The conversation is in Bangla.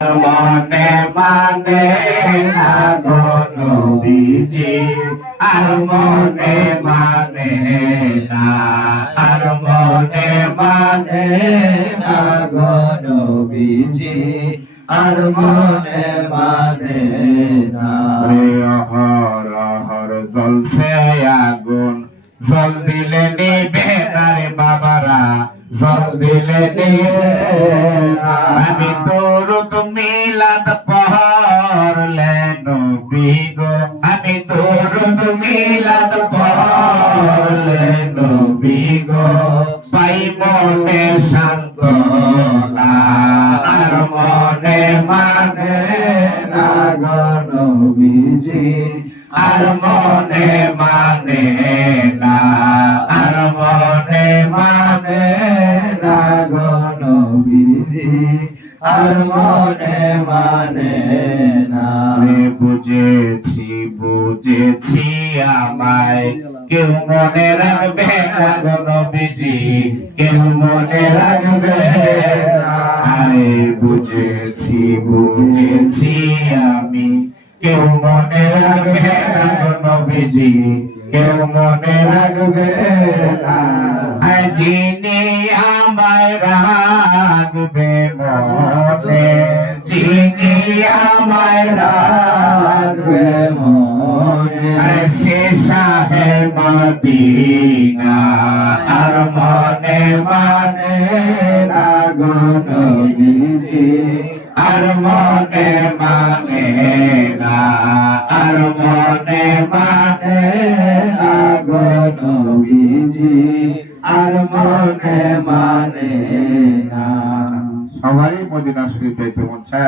মনে মানে না গো নবীজি আর মনে মানে না আর মনে মানে না গো নবীজি আর মনে মানে না হর হর জ্বলছে আগুন জল দিলে নিবে না রে বাবারা জল দিলে নিবে আমি তোর মিলাদ পড়লে নবী গো আমি তোর মিলাদ পড়লে নবী গো পাই মনে শান্ত আর মনে মানে না গো নবীজি আর মনে মানে না আর মনে মানে না গো নবীজি আর মনে মানে না বুঝেছি বুঝেছি আমায় কেউ মনে রাখবে না গো নবীজি কেউ মনে রাখবে না বুঝেছি বুঝেছি আমি কেউ মনে রাখবে না গো নবীজি কেউ মনে রাখবে না যিনি আমায় রাখবে মনে যিনি আমায় রাখবে মনে সে শাহে মদিনা আর মনে মানে না গো নবীজি আর মনে মানে না আর মনে মানে না গো নবীজি আর মনে মানে না সবাই মদিনা শরীফ যাইতে মন চায়।